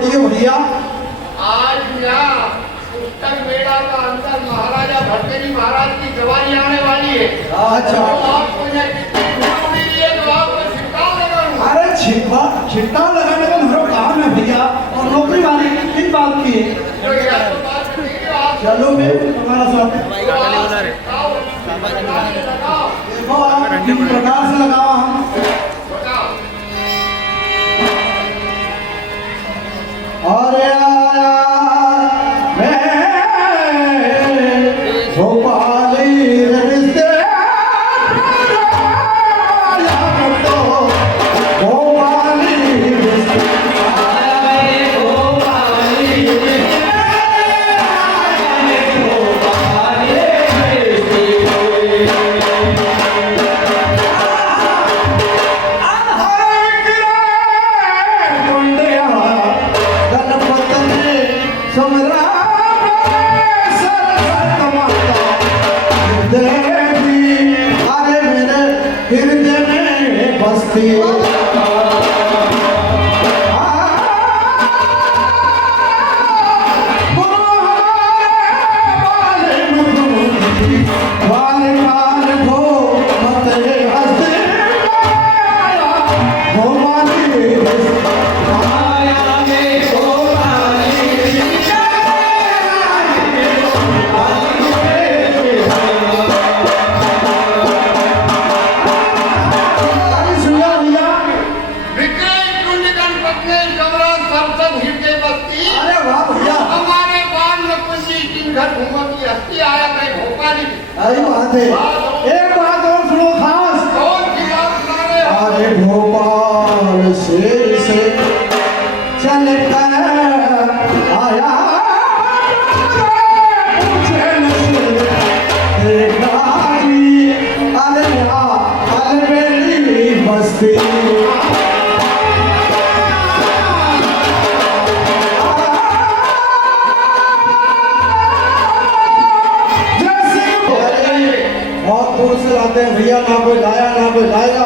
पड़ी है भैया? आज यहाँ उत्तर मेला का अंदर महाराजा भरतेरी महाराज की जवानी आने वाली है। अच्छा। तो आपको यहाँ कितनी धूप मिली है तो आपको छिड़काव लगाऊंगा। अरे छिड़काव लगाने का मेरा काम है भैया, और नौकरी वाली किन बात की है? तो यह तो बात नहीं है, आप चलो मैं तुम्हारा साथ। छिड़काव लगाओ। देखो आप किस प्रकार से लगाओ हम। बताओ। अरे आया मैं भोपाली रिश्ते एक बात और सुनो खास। अरे भोपाल से चल कर आया अलबेली बस्ती। बहुत दूर से लाते हैं भैया, ना कोई लाया ना कोई लाएगा।